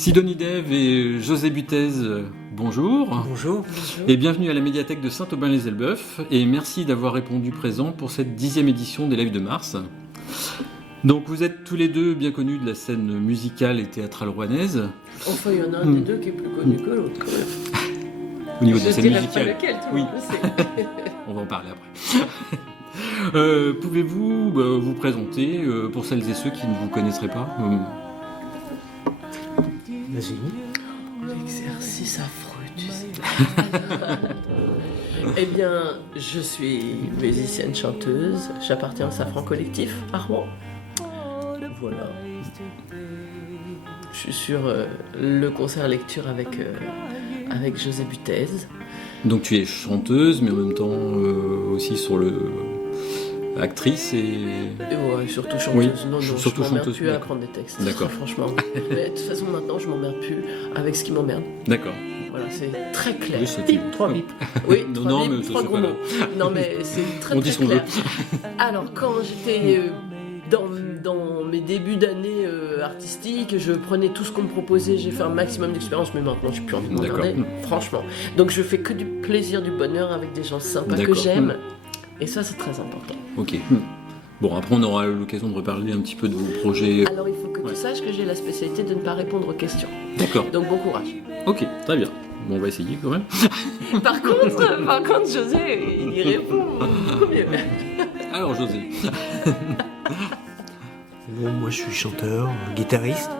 Sidonie Dève et José Butez, bonjour. Bonjour. Et bienvenue à la médiathèque de Saint-Aubin-les-Elbeuf. Et merci d'avoir répondu présent pour cette 10e édition des Lives de Mars. Donc vous êtes tous les deux bien connus de la scène musicale et théâtrale rouennaise. Enfin, il y en a un des deux qui est plus connu que l'autre, quand même. Au niveau de la Je scène dirais musicale. pas lequel, tout le Oui. monde le sait. On va en parler après. Pouvez-vous vous présenter pour celles et ceux qui ne vous connaisseraient pas Vas-y. L'exercice affreux, tu sais. Eh bien, je suis musicienne chanteuse. J'appartiens au Safran Collectif à Rouen. Voilà. Je suis sur le concert lecture avec José Butez. Donc tu es chanteuse, mais en même temps aussi sur le actrice et Ouais, surtout chanteuse. Oui, Non, surtout je m'emmerde chanteuse, plus à d'accord. apprendre des textes. D'accord. Franchement. Mais de toute façon, maintenant, je m'emmerde plus avec ce qui m'emmerde. d'accord. Voilà, c'est très clair. Oui, c'est- Bip, 3 bips. Oui, Non, 3 non, bips, mais ça, 3 c'est gros pas mots. grave. Non, mais c'est très On dit très ce qu'on clair. Alors, quand j'étais dans mes débuts d'année artistique, je prenais tout ce qu'on me proposait, j'ai fait un maximum d'expérience, mais maintenant, j'ai plus envie de m'emmerder, D'accord. franchement. Donc, je fais que du plaisir, du bonheur avec des gens sympas que D'accord. j'aime. Et ça, c'est très important. Ok. Bon, après on aura l'occasion de reparler un petit peu de vos projets. Alors, il faut que Ouais. tu saches que j'ai la spécialité de ne pas répondre aux questions. D'accord. Donc, bon courage. Ok, très bien. Bon, on va essayer quand même. Par contre, José, il y répond beaucoup mieux. Alors José. Bon, moi, je suis chanteur, guitariste.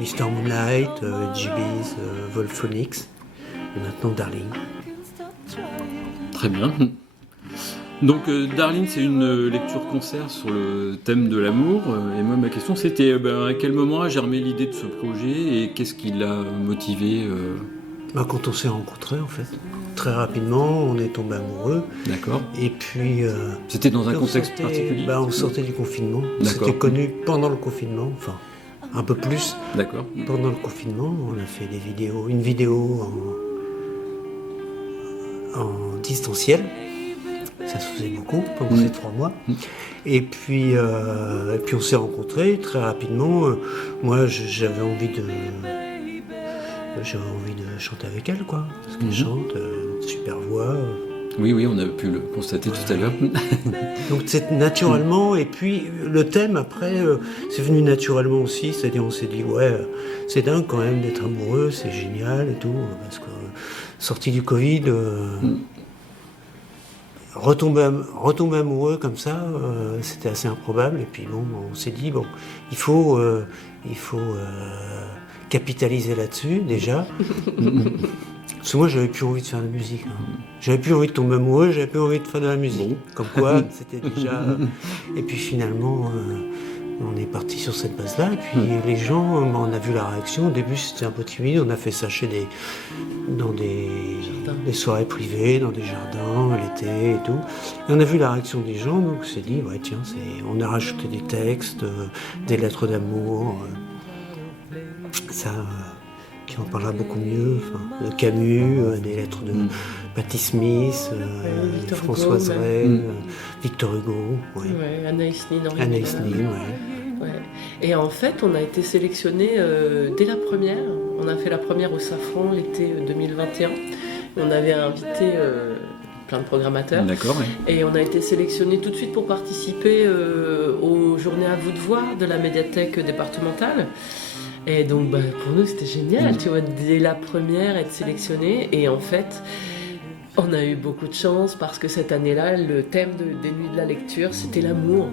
Mr. Moonlight, GB's, Volphonics. Et maintenant Darling. Très bien. Donc Darling, c'est une lecture-concert sur le thème de l'amour. Et moi, ma question, c'était à quel moment a germé l'idée de ce projet et qu'est-ce qui l'a motivé Quand on s'est rencontrés, en fait. Très rapidement, on est tombé amoureux. D'accord. Et puis. C'était dans un on contexte sortait- particulier On sortait du confinement. On D'accord. s'était connus pendant le confinement. Enfin, un peu plus. D'accord. Pendant le confinement, on a fait des vidéos. Une vidéo en distanciel. Ça se faisait beaucoup pendant ces 3 mois. Et puis on s'est rencontrés très rapidement. Moi, j'avais envie de chanter avec elle, quoi. Parce qu'elle chante, super voix. Oui, on a pu le constater tout à l'heure. Donc c'est naturellement. Et puis le thème après, c'est venu naturellement aussi. C'est-à-dire on s'est dit ouais, c'est dingue quand même d'être amoureux, c'est génial et tout. Parce que sorti du Covid. Retomber amoureux comme ça, c'était assez improbable. Et puis bon, on s'est dit bon, il faut capitaliser là-dessus déjà. Parce que moi, j'avais plus envie de faire de musique. J'avais plus envie de tomber amoureux, j'avais plus envie de faire de la musique. Bon. Comme quoi, c'était déjà. Et puis finalement, on est parti sur cette base-là. Et puis les gens, on a vu la réaction. Au début, c'était un peu timide. On a fait ça dans des soirées privées, dans des jardins, l'été et tout. Et on a vu la réaction des gens, donc on s'est dit, ouais, tiens, on a rajouté des textes, des lettres d'amour. Ça, qui en parlera beaucoup mieux. De Camus, des lettres de Patti Smith, Victor Françoise Hugo, Ray, Victor Hugo, ouais. Ouais, Anaïs Nin, Henri Anaïs Guénard. Nin, ouais. Ouais. Et en fait, on a été sélectionnés dès la première. On a fait la première au Safran l'été 2021. On avait invité plein de programmateurs. D'accord, oui. Et on a été sélectionnés tout de suite pour participer aux journées à vous de voir de la médiathèque départementale. Et donc pour nous c'était génial, tu vois, dès la première être sélectionné. Et en fait, on a eu beaucoup de chance parce que cette année-là, le thème des Nuits de la lecture, c'était l'amour.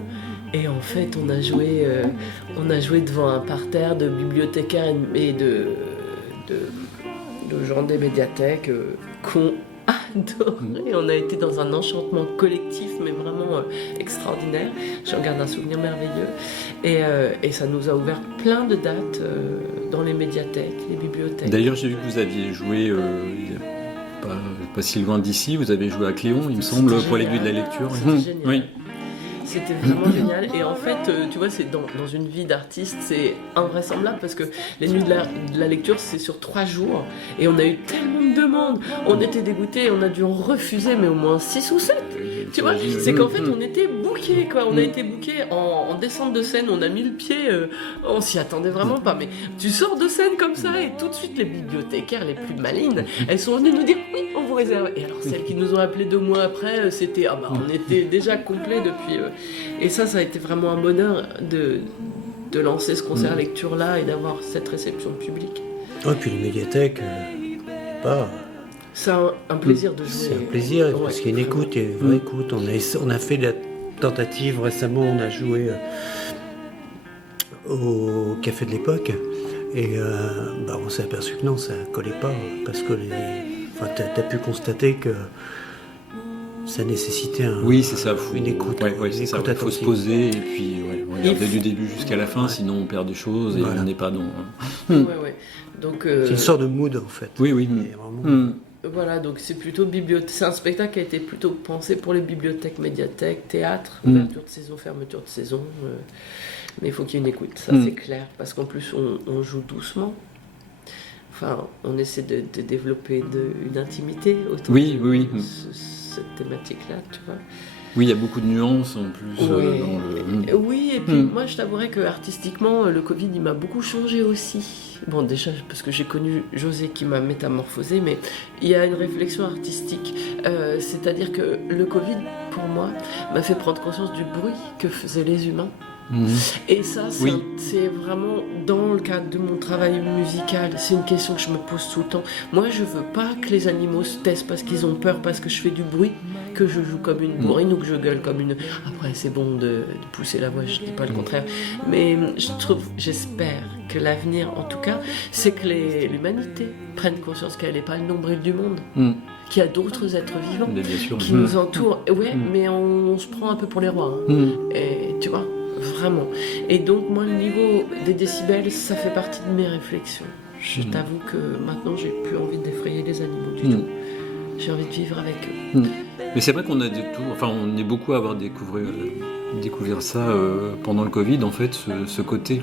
Et en fait, on a joué devant un parterre de bibliothécaires et de gens des médiathèques qu'on adoré. On a été dans un enchantement collectif, mais vraiment extraordinaire. J'en garde un souvenir merveilleux. Et ça nous a ouvert plein de dates dans les médiathèques, les bibliothèques. D'ailleurs, j'ai vu que vous aviez joué il y a pas si loin d'ici. Vous avez joué à Cléon, il me semble, C'était pour les nuits génial. de la lecture. C'était génial. Oui. C'était vraiment génial. Et en fait, tu vois, c'est dans une vie d'artiste, c'est invraisemblable parce que les nuits de la lecture, c'est sur 3 jours. Et on a eu tellement de demandes. On était dégoûtés, on a dû en refuser, mais au moins 6 ou 7. Tu vois, j'imagine. c'est qu'en fait on était bookés quoi, on a été bookés en descente de scène, on a mis le pied, on s'y attendait vraiment pas, mais tu sors de scène comme ça et tout de suite les bibliothécaires les plus malines, elles sont venues nous dire oui, on vous réserve. Et alors celles qui nous ont appelé 2 mois après, c'était on était déjà complet depuis. Et ça a été vraiment un bonheur de lancer ce concert lecture là et d'avoir cette réception publique. Ouais, puis les médiathèques, pas. C'est un plaisir de jouer. C'est un plaisir, Ouais, parce qu'il y a une vraiment. écoute, il y a une vraie écoute. On a fait la tentative récemment, on a joué au Café de l'Époque, et on s'est aperçu que non, ça collait pas, parce que t'as pu constater que ça nécessitait Oui, c'est ça. une écoute. Ouais, c'est ça. Il faut se poser et puis regarder du début jusqu'à la fin, sinon on perd des choses et Voilà. on n'est pas dans. Ouais. Donc, C'est une sorte de mood en fait. Oui. Et vraiment- Voilà, donc c'est plutôt bibliothèque. C'est un spectacle qui a été plutôt pensé pour les bibliothèques, médiathèques, théâtre, ouverture de saison, fermeture de saison. Mais il faut qu'il y ait une écoute, ça c'est clair. Parce qu'en plus, on joue doucement. Enfin, on essaie de développer une intimité autour Oui. de cette thématique-là, tu vois. Oui, il y a beaucoup de nuances en plus dans le. Oui, et puis moi je t'avouerais que artistiquement, le Covid il m'a beaucoup changé aussi. Bon, déjà parce que j'ai connu José qui m'a métamorphosé, mais il y a une réflexion artistique. C'est-à-dire que le Covid, pour moi, m'a fait prendre conscience du bruit que faisaient les humains. Et ça, c'est vraiment dans le cadre de mon travail musical. C'est une question que je me pose tout le temps. Moi, je veux pas que les animaux se taisent parce qu'ils ont peur, parce que je fais du bruit, que je joue comme une bourrine ou que je gueule comme une. Après, c'est bon de pousser la voix, je dis pas le contraire. Mais j'espère que l'avenir, en tout cas, c'est que l'humanité prenne conscience qu'elle n'est pas le nombril du monde, qu'il y a d'autres êtres vivants Mais bien sûr. qui nous entourent. Mais on se prend un peu pour les rois. Et tu vois. Vraiment. Et donc, moi, le niveau des décibels, ça fait partie de mes réflexions. Je t'avoue que maintenant, j'ai plus envie d'effrayer les animaux du tout. J'ai envie de vivre avec eux. Mais c'est vrai qu'on a on est beaucoup à avoir découvert ça pendant le Covid, en fait, ce côté,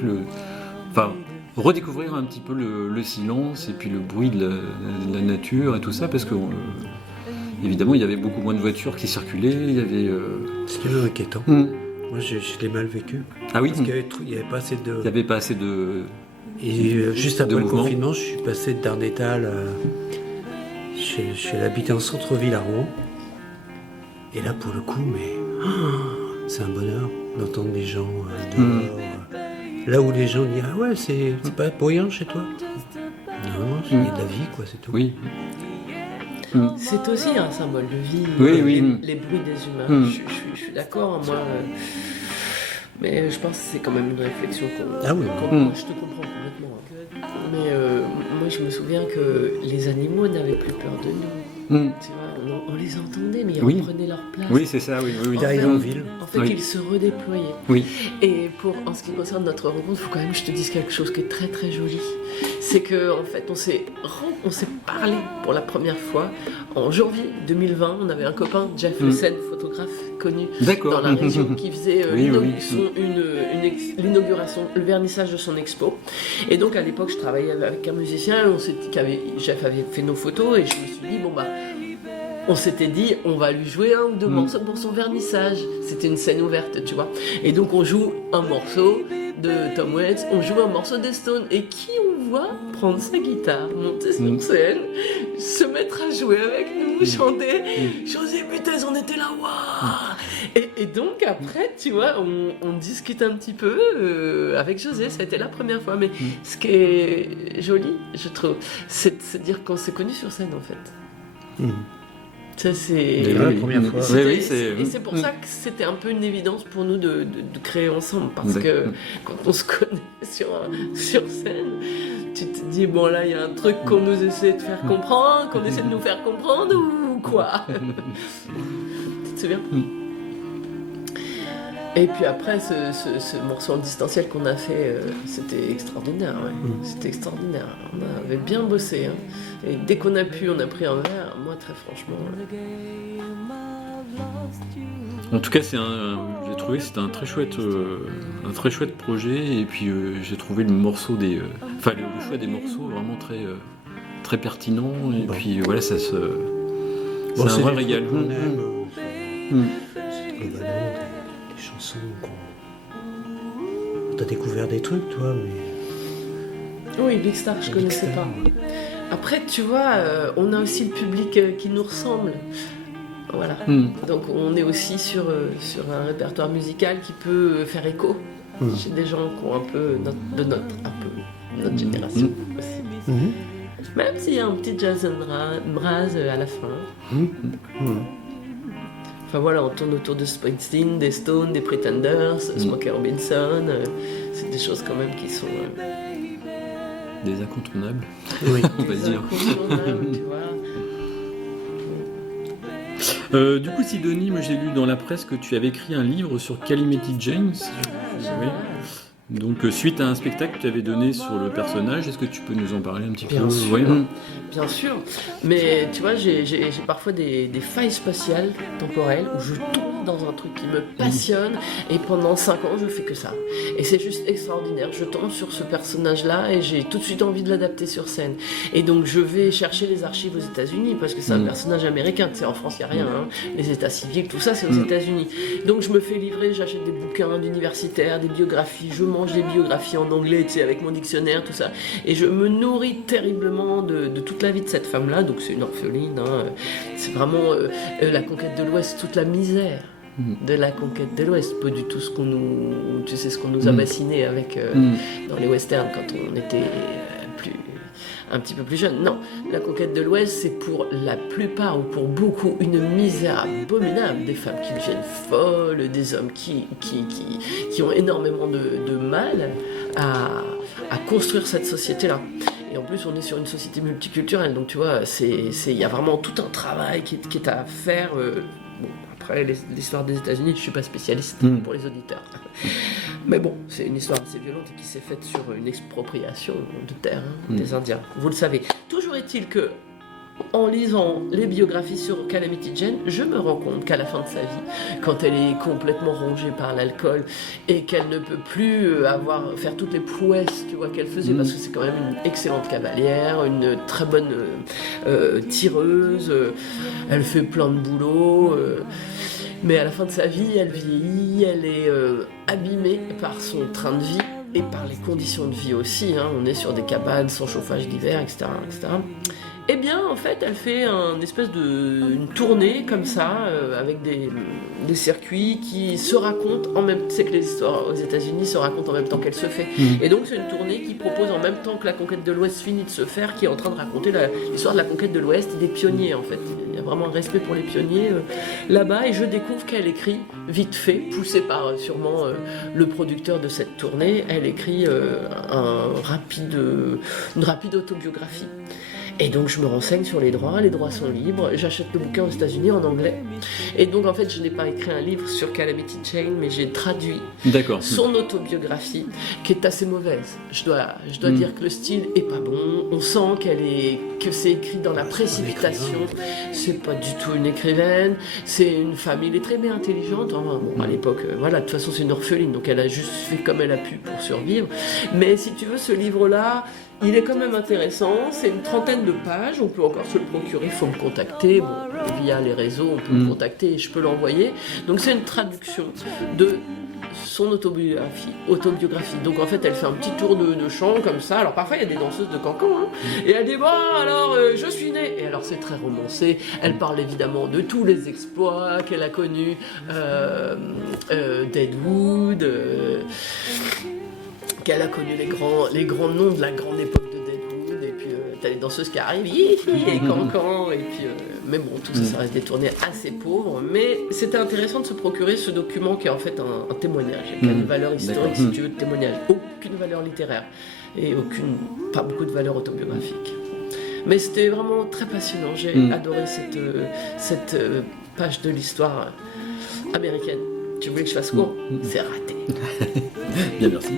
redécouvrir un petit peu le silence et puis le bruit de la nature et tout ça, parce que évidemment, il y avait beaucoup moins de voitures qui circulaient, il y avait. C'était inquiétant. Moi, je l'ai mal vécu. Ah oui. Parce qu'il n'y avait pas assez de. Il n'y avait pas assez de. Et juste après le mouvement. confinement, je suis passé de Darnétal. J'ai habité en centre-ville à Rouen. Et là, pour le coup, c'est un bonheur d'entendre les gens dehors. Là où les gens disent ah ouais, c'est pas bruyant chez toi. Non, il y a de la vie, quoi, c'est tout. Oui. C'est aussi un symbole de vie, Oui. les bruits des humains. Je suis d'accord, moi. Mais je pense que c'est quand même une réflexion moi, je te comprends complètement. Mais moi, je me souviens que les animaux n'avaient plus peur de nous. Tu vois, on les entendait, mais ils reprenaient leur place. Oui, c'est ça, oui. En ville. En fait, ils se redéployaient. Oui. Et en ce qui concerne notre rencontre, il faut quand même que je te dise quelque chose qui est très très joli. C'est que en fait, on s'est parlé pour la première fois en janviie 2020. On avait un copain, Jeff Lessen, photographe connu dans la région, qui faisait l'inauguration, le vernissage de son expo. Et donc à l'époque, je travaillais avec un musicien. Jeff avait fait nos photos et je me suis dit on s'était dit, on va lui jouer 1 ou 2 morceaux pour son vernissage. C'était une scène ouverte, tu vois. Et donc on joue un morceau de Tom Waits, on joue un morceau des Stones. Et qui on voit prendre sa guitare, monter sur scène, se mettre à jouer avec nous, chanter. José Butez, on était là, waouh. Et donc après, tu vois, on discute un petit peu avec José. Ça a été la première fois. Mais ce qui est joli, je trouve, c'est de se dire qu'on s'est connus sur scène, en fait. Ça, c'est la première fois. Et c'est pour ça que c'était un peu une évidence pour nous de créer ensemble, parce que quand on se connaît sur scène, tu te dis bon là il y a un truc qu'on nous essaie de faire comprendre, qu'on essaie de nous faire comprendre ou quoi. Tu te souviens? Et puis après ce morceau en distanciel qu'on a fait, c'était extraordinaire, c'était extraordinaire. On avait bien bossé, et dès qu'on a pu, on a pris un verre. Moi, très franchement. En tout cas, j'ai trouvé que c'était un très chouette projet. Et puis j'ai trouvé le choix des morceaux vraiment très pertinent. Et puis voilà, c'est un vrai régal. C'est globalement des chansons t'as découvert des trucs, toi, mais... Oui, Big Star, je connaissais pas. Après, tu vois, on a aussi le public qui nous ressemble. Voilà. Donc on est aussi sur un répertoire musical qui peut faire écho chez des gens qui ont un peu notre génération aussi. Même s'il y a un petit Jason Mraz à la fin. Enfin voilà, on tourne autour de Springsteen, des Stones, des Pretenders, Smokey Robinson. C'est des choses quand même qui sont... Des incontournables, Oui. on va dire. Incontournables, tu vois. Du coup, Sidonie, moi j'ai lu dans la presse que tu avais écrit un livre sur Calamity Jane. Oui. Donc, suite à un spectacle que tu avais donné sur le personnage, est-ce que tu peux nous en parler un petit peu? Bien sûr. Oui. Bien sûr. Mais tu vois, j'ai parfois des failles spatiales, temporelles, où je tombe dans un truc qui me passionne et pendant 5 ans, je fais que ça. Et c'est juste extraordinaire. Je tombe sur ce personnage-là et j'ai tout de suite envie de l'adapter sur scène. Et donc, je vais chercher les archives aux États-Unis parce que c'est un personnage américain. Tu sais, en France, il n'y a rien. Hein. Les états civils, tout ça, c'est aux États-Unis. Donc, je me fais livrer, j'achète des bouquins d'universitaires, des biographies, je mange des biographies en anglais, tu sais, avec mon dictionnaire, tout ça. Et je me nourris terriblement de toute la vie de cette femme-là. Donc, c'est une orpheline. Hein. C'est vraiment la conquête de l'Ouest, toute la misère de la conquête de l'Ouest, pas du tout ce qu'on nous a bassiné avec dans les westerns quand on était un petit peu plus jeune. Non, la conquête de l'Ouest, c'est pour la plupart ou pour beaucoup une misère abominable, des femmes qui deviennent folles, des hommes qui ont énormément de mal à construire cette société-là. Et en plus, on est sur une société multiculturelle, donc tu vois, il y a vraiment tout un travail qui est à faire. Bon, après, l'histoire des États-Unis, je ne suis pas spécialiste pour les auditeurs. Mais bon, c'est une histoire assez violente et qui s'est faite sur une expropriation de terre des Indiens. Vous le savez. Toujours est-il que, en lisant les biographies sur Calamity Jane, je me rends compte qu'à la fin de sa vie, quand elle est complètement rongée par l'alcool et qu'elle ne peut plus faire toutes les prouesses, tu vois, qu'elle faisait, parce que c'est quand même une excellente cavalière, une très bonne tireuse, elle fait plein de boulot, mais à la fin de sa vie, elle vieillit, elle est abîmée par son train de vie et par les conditions de vie aussi. Hein. On est sur des cabanes sans chauffage d'hiver, etc., etc. Eh bien, en fait, elle fait une tournée comme ça, avec des circuits qui se racontent en même temps. C'est que les histoires aux États-Unis se racontent en même temps qu'elle se fait. Et donc, c'est une tournée qui propose en même temps que la conquête de l'Ouest finit de se faire, qui est en train de raconter l'histoire de la conquête de l'Ouest et des pionniers, en fait. Il y a vraiment un respect pour les pionniers là-bas. Et je découvre qu'elle écrit, vite fait, poussée par sûrement le producteur de cette tournée, elle écrit une rapide autobiographie. Et donc je me renseigne sur les droits sont libres, j'achète le bouquin aux États-Unis en anglais. Et donc en fait je n'ai pas écrit un livre sur Calamity Jane, mais j'ai traduit son autobiographie, qui est assez mauvaise. Je dois dire que le style est pas bon, on sent que c'est écrit dans la précipitation, c'est pas du tout une écrivaine, c'est une femme, elle est très bien intelligente, enfin, bon, à l'époque, voilà, de toute façon c'est une orpheline, donc elle a juste fait comme elle a pu pour survivre. Mais si tu veux, ce livre-là, il est quand même intéressant, c'est une 30aine de pages, on peut encore se le procurer, il faut me contacter, bon, via les réseaux, on peut me contacter et je peux l'envoyer. Donc c'est une traduction de son autobiographie. Donc en fait elle fait un petit tour de chant comme ça, alors parfois il y a des danseuses de cancan, hein, et elle dit bon alors je suis née, et alors c'est très romancé, elle parle évidemment de tous les exploits qu'elle a connus, Deadwood, qu'elle a connu les grands noms de la grande époque de Deadwood, et puis t'as les danseuses qui arrivent, et cancan, et puis mais bon, tout ça, ça reste des tournées assez pauvres, mais c'était intéressant de se procurer ce document qui est en fait un témoignage, qui a une valeur historique, si tu veux, de témoignage, aucune valeur littéraire, et pas beaucoup de valeur autobiographique. Mais c'était vraiment très passionnant, j'ai adoré cette page de l'histoire américaine. Tu voulais que je fasse court ? C'est raté. Bien, merci.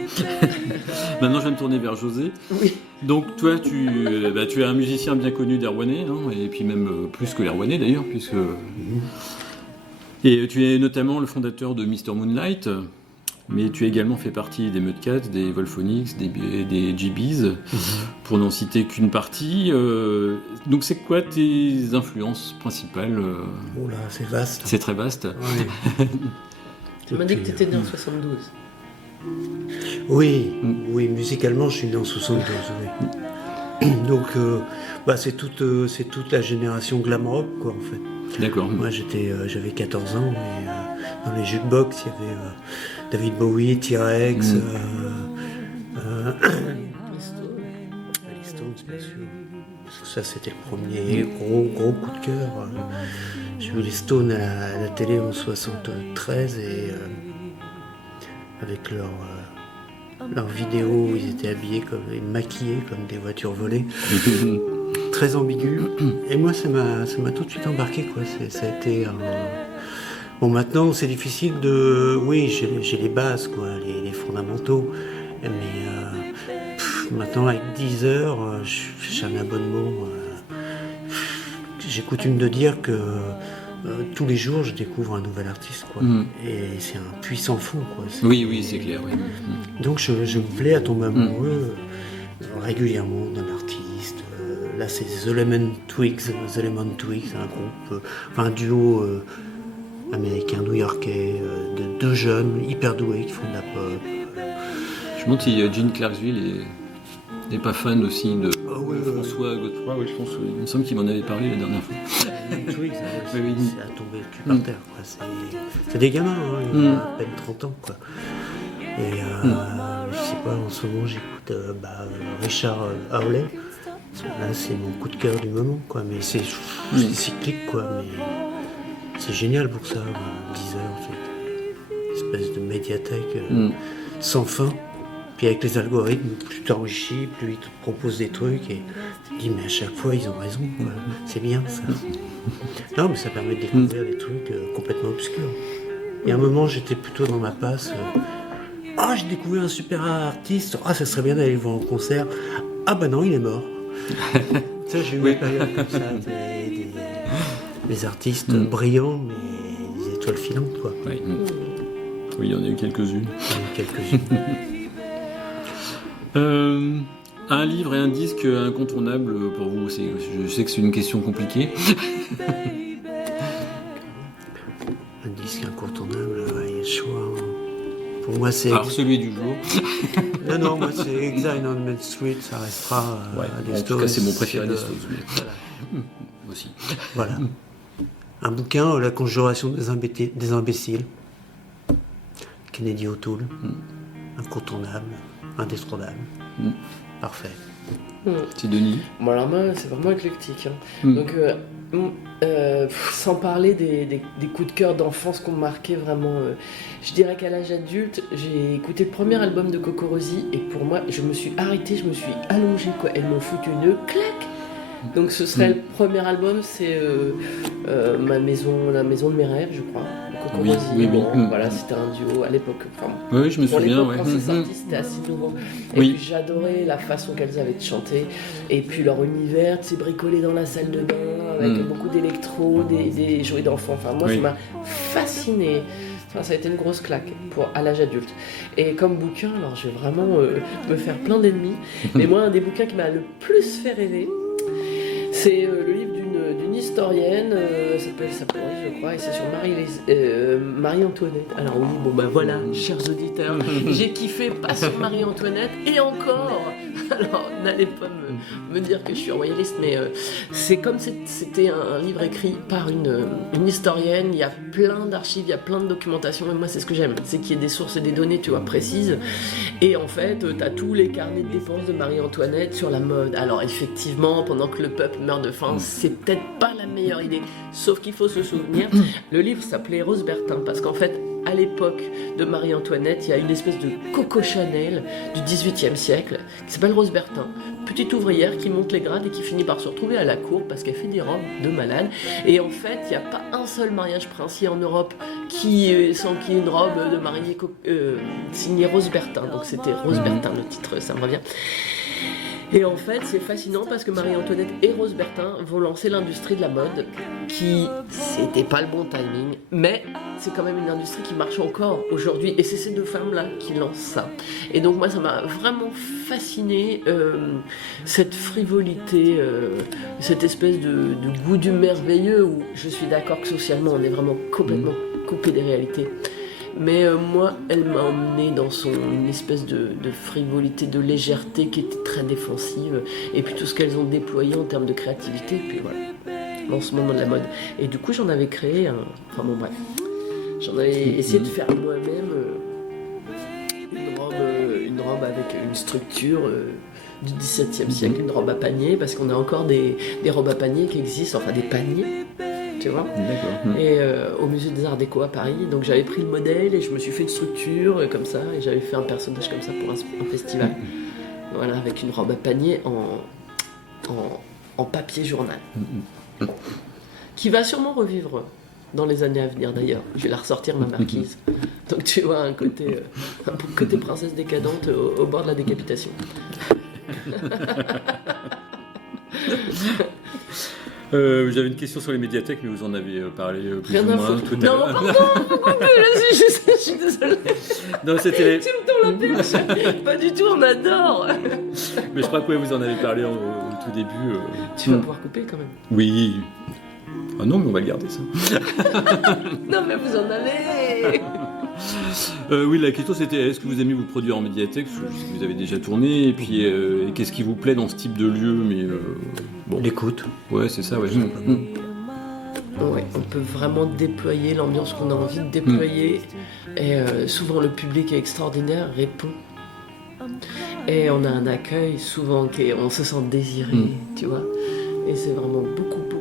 Maintenant, je vais me tourner vers José. Oui. Donc, toi, tu es un musicien bien connu d'Erwanais, hein, et puis même plus que l'Erwanais d'ailleurs, puisque... Et tu es notamment le fondateur de Mr. Moonlight. Mais tu as également fait partie des Mudcats, des Volphonics, des GBs, pour n'en citer qu'une partie. Donc c'est quoi tes influences principales Oh là, c'est vaste. C'est très vaste. Ouais. Tu m'as dit que tu étais né en 72. Oui, oui, musicalement, je suis né en 72. Oui. Donc, c'est toute la génération glam rock, quoi, en fait. D'accord. Moi, j'avais 14 ans et dans les jukebox, il y avait David Bowie, T-Rex, Les Stones, bien sûr. Parce que ça, c'était le premier gros coup de cœur. J'ai vu les Stones à la télé en 73 et avec leurs vidéos où ils étaient habillés et maquillés comme des voitures volées. Très ambigu. Et moi, ça m'a tout de suite embarqué, quoi. Ça a été un... Bon, maintenant, c'est difficile de... Oui, j'ai les bases, quoi, les fondamentaux. Mais maintenant, avec 10 heures, j'ai un abonnement. J'ai coutume de dire que tous les jours, je découvre un nouvel artiste, quoi. Et c'est un puits sans fond, quoi. Oui, c'est clair. Oui. Donc, je me plais à tomber amoureux régulièrement d'un artiste. Là, c'est The Lemon Twigs, un groupe, un duo américain, new-yorkais, de deux jeunes hyper doués qui font de la pop. Je me demande si Gene Clarksville n'est pas fan aussi de François Godefroy. Oui, je pense. Il me semble qu'il m'en avait parlé la dernière fois. Twigs, c'est à tomber le cul par terre, quoi. C'est des gamins, hein, ils ont à peine 30 ans, quoi. Et je sais pas, en ce moment j'écoute Richard Hawley. Là, c'est mon coup de cœur du moment, quoi. Mais c'est cyclique, quoi. Mais c'est génial pour ça. 10 heures, c'est une espèce de médiathèque sans fin. Puis avec les algorithmes, plus tu t'enrichis, plus ils te proposent des trucs. Et tu te dis, mais à chaque fois, ils ont raison, quoi. C'est bien, ça. Non, mais ça permet de découvrir des trucs complètement obscurs. Il y a un moment, j'étais plutôt dans ma passe. J'ai découvert un super artiste. Ça serait bien d'aller le voir en concert. Non, il est mort. Ça, j'ai eu une période comme ça, des artistes brillants, mais des étoiles filantes, quoi. Oui, il y en a eu quelques-unes. Un livre et un disque incontournable pour vous, je sais que c'est une question compliquée. Un disque incontournable, il y a le choix. Pour moi, c'est... Alors celui du jour. Non, moi c'est Exile on Main Street, ça restera des Stones. En tout cas, c'est mon préféré des Stones. Voilà. Aussi. Voilà. Un bouquin, La conjuration des imbéciles. Kennedy O'Toole. Incontournable, indétrônable. Parfait. C'est Denis. Bon, alors moi, c'est vraiment éclectique. Donc, sans parler des coups de cœur d'enfance qu'on marquait vraiment, je dirais qu'à l'âge adulte, j'ai écouté le premier album de Coco Rosie et pour moi, je me suis arrêtée, je me suis allongée, quoi. Elles m'ont foutu une claque. Donc ce serait le premier album, c'est la maison de mes rêves, je crois. Coco Rosie. Voilà, c'était un duo à l'époque. Oui, je me souviens. Pour l'époque, quand c'est sorti, c'était assez nouveau. Et puis j'adorais la façon qu'elles avaient de chanter. Et puis leur univers, c'est bricolé dans la salle de bain, avec beaucoup d'électro, des jouets d'enfants. Enfin, moi, ça m'a fasciné. Enfin, ça a été une grosse claque à l'âge adulte. Et comme bouquin, alors je vais vraiment me faire plein d'ennemis. Mais moi, un des bouquins qui m'a le plus fait rêver, c'est le livre d'une historienne, s'appelle Saporis, je crois, et c'est sur Marie-Antoinette. Alors oui, voilà, chers auditeurs, j'ai kiffé pas sur Marie-Antoinette, et encore. Alors, n'allez pas me dire que je suis royaliste, mais c'est comme c'était un livre écrit par une historienne. Il y a plein d'archives, il y a plein de documentation, et moi c'est ce que j'aime, c'est qu'il y ait des sources et des données, tu vois, précises. Et en fait, t'as tous les carnets de dépenses de Marie-Antoinette sur la mode. Alors effectivement, pendant que le peuple meurt de faim, c'est peut-être pas la meilleure idée, sauf qu'il faut se souvenir, le livre s'appelait Rose Bertin, parce qu'en fait, à l'époque de Marie-Antoinette, il y a une espèce de Coco Chanel du XVIIIe siècle qui s'appelle Rose Bertin, petite ouvrière qui monte les grades et qui finit par se retrouver à la cour parce qu'elle fait des robes de malade. Et en fait, il n'y a pas un seul mariage princier en Europe sans qu'il y ait une robe de mariée signée Rose Bertin. Donc c'était Rose Bertin le titre, ça me revient. Et en fait, c'est fascinant parce que Marie-Antoinette et Rose Bertin vont lancer l'industrie de la mode, qui, c'était pas le bon timing, mais c'est quand même une industrie qui marche encore aujourd'hui. Et c'est ces 2 femmes-là qui lancent ça. Et donc moi, ça m'a vraiment fasciné, cette frivolité, cette espèce de goût du merveilleux, où je suis d'accord que socialement, on est vraiment complètement coupé des réalités. Mais moi, elle m'a emmenée dans une espèce de frivolité, de légèreté qui était très défensive. Et puis tout ce qu'elles ont déployé en termes de créativité. Puis voilà, dans ce moment de la mode. Et du coup, j'en avais créé Enfin bon, bref. J'en avais essayé de faire moi-même une robe avec une structure du XVIIe siècle, une robe à panier, parce qu'on a encore des robes à panier qui existent, enfin des paniers. Tu vois. D'accord. Et au musée des Arts Déco à Paris, donc j'avais pris le modèle et je me suis fait une structure comme ça, et j'avais fait un personnage comme ça pour un festival, voilà, avec une robe à panier en papier journal, qui va sûrement revivre dans les années à venir d'ailleurs. Je vais la ressortir, ma marquise. Donc tu vois un côté princesse décadente au bord de la décapitation. J'avais une question sur les médiathèques, mais vous en avez parlé plus ou moins tout à l'heure. Non, pardon, je suis désolée. Non, c'était Tu me tournes la perche. Pas du tout, on adore. Mais je crois que vous en avez parlé au tout début. Tu vas pouvoir couper quand même. Oui. Ah non, mais on va le garder ça. Non, mais vous en avez. Oui, la question c'était est-ce que vous aimez vous produire en médiathèque? Parce que je sais que vous avez déjà tourné, et puis et qu'est-ce qui vous plaît dans ce type de lieu? Mais bon. L'écoute. Ouais, c'est ça, ouais. Ouais, on peut vraiment déployer l'ambiance qu'on a envie de déployer. Et souvent le public est extraordinaire, répond. Et on a un accueil souvent on se sent désiré, tu vois. Et c'est vraiment beaucoup de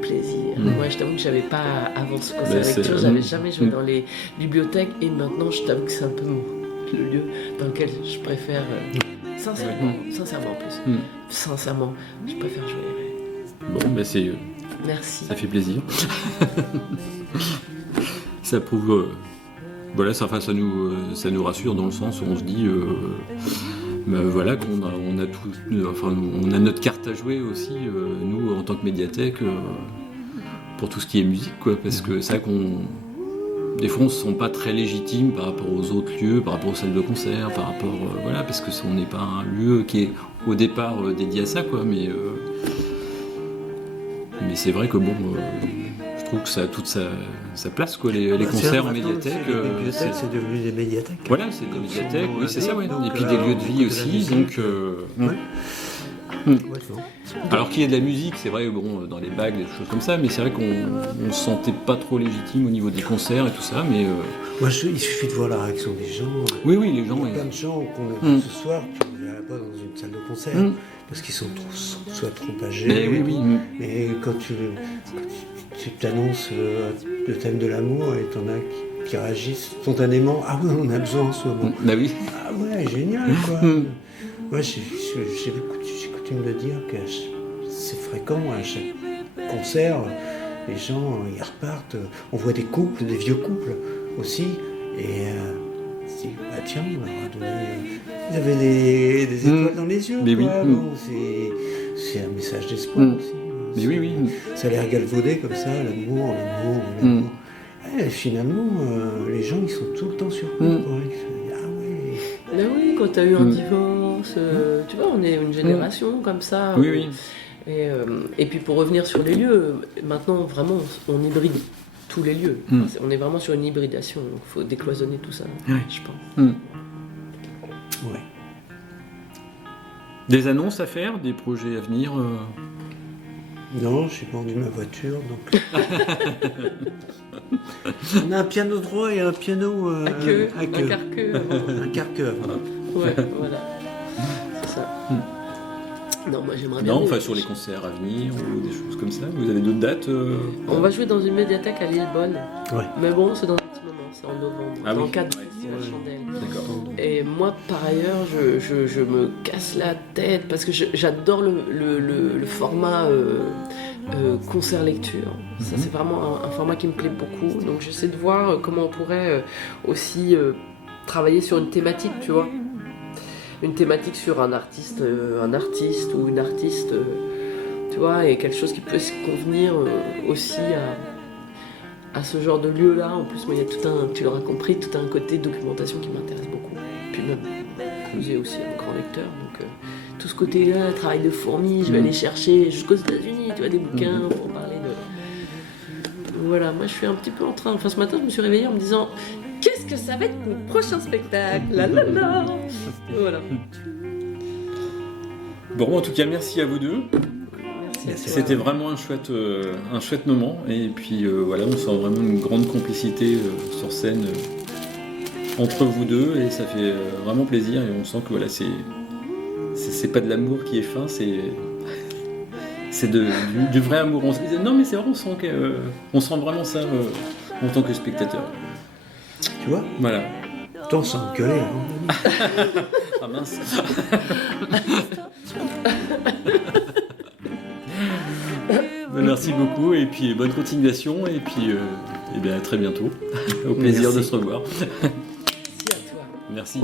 plaisir. Moi, je t'avoue que j'avais pas avant ce concert lecture, j'avais jamais joué dans les bibliothèques, et maintenant je t'avoue que c'est un peu le lieu dans lequel je préfère, sincèrement en plus, sincèrement, je préfère jouer. Bon, bah c'est. Merci. Ça fait plaisir. Ça prouve. Voilà, ça nous rassure dans le sens où on se dit. Voilà, qu'on a tout, enfin, on a notre carte à jouer aussi, nous en tant que médiathèque, pour tout ce qui est musique, quoi, parce que c'est vrai des fois on se sent pas très légitime par rapport aux autres lieux, par rapport aux salles de concert, par rapport, voilà, parce que on n'est pas un lieu qui est au départ dédié à ça, quoi, mais c'est vrai que bon, je trouve que ça a toute sa place, quoi, les concerts en médiathèque. Les bibliothèques, c'est devenu des médiathèques. Voilà, c'est des médiathèques, oui, c'est ça, ouais. Et puis des lieux de vie aussi, donc. Alors qu'il y a de la musique, c'est vrai, bon, dans les bagues, des choses comme ça, mais c'est vrai qu'on se sentait pas trop légitime au niveau des concerts et tout ça, mais. Moi, il suffit de voir la réaction des gens. Oui, les gens. Il y a plein de gens qu'on a vus ce soir, qu'on ne verra pas dans une salle de concert, parce qu'ils sont soit trop âgés. Mais oui. Et quand tu t'annonces le thème de l'amour, et t'en as qui réagissent spontanément. Ah oui, on a besoin en ce moment. Bah oui. Ah ouais, génial, quoi. Moi, j'ai coutume de dire que c'est fréquent à chaque concert, les gens ils repartent, on voit des couples, des vieux couples aussi, et on se dit, bah tiens, on leur a donné, ils avaient des étoiles dans les yeux, mais quoi. Oui. Bon, c'est un message d'espoir aussi. Mais oui. Ça a l'air galvaudé comme ça, l'amour. Et finalement, les gens ils sont tout le temps surpris. Ah ouais. Mais oui, quand tu as eu un divorce, tu vois, on est une génération comme ça. Oui. Et puis pour revenir sur les lieux, maintenant vraiment on hybride tous les lieux. On est vraiment sur une hybridation, donc il faut décloisonner tout ça, je pense. Ouais. Des annonces à faire, des projets à venir Non, j'ai vendu ma voiture, donc. On a un piano droit et un piano à queue. Un quart-queue. Un quart-queue. Ouais, voilà. C'est ça. Non, moi j'aimerais bien. Non, enfin sur les concerts à venir ou des choses comme ça. Vous avez d'autres dates On va jouer dans une médiathèque à Lillebonne. Ouais. Mais bon, c'est dans un petit moment, c'est en novembre. Ah dans oui. le cadre du Festival Chandelle. D'accord. Et moi, par ailleurs, je me casse la tête parce que j'adore le format concert-lecture. Ça, c'est vraiment un format qui me plaît beaucoup. Donc, j'essaie de voir comment on pourrait aussi travailler sur une thématique, tu vois. une thématique sur un artiste ou une artiste, tu vois, et quelque chose qui peut se convenir aussi à ce genre de lieu-là. En plus, moi, il y a tu l'auras compris, tout un côté documentation qui m'intéresse beaucoup. Puis même, vous êtes aussi un grand lecteur, donc tout ce côté-là, travail de fourmi, je vais aller chercher jusqu'aux États-Unis, tu vois, des bouquins pour parler de. Voilà, moi je suis un petit peu en train. Enfin, ce matin, je me suis réveillée en me disant qu'est-ce que ça va être mon prochain spectacle? La la la. Voilà. Bon, en tout cas, merci à vous deux. C'était vraiment un chouette moment. Et puis voilà, on sent vraiment une grande complicité sur scène entre vous deux. Et ça fait vraiment plaisir. Et on sent que voilà, c'est pas de l'amour qui est fin, c'est du vrai amour. Non, mais c'est vrai, on sent vraiment ça en tant que spectateur. Tu vois? Voilà. Toi, on s'est engueulé avant. Ah mince. Merci beaucoup et puis bonne continuation et puis à très bientôt. Au plaisir de se revoir. Merci à toi. Merci.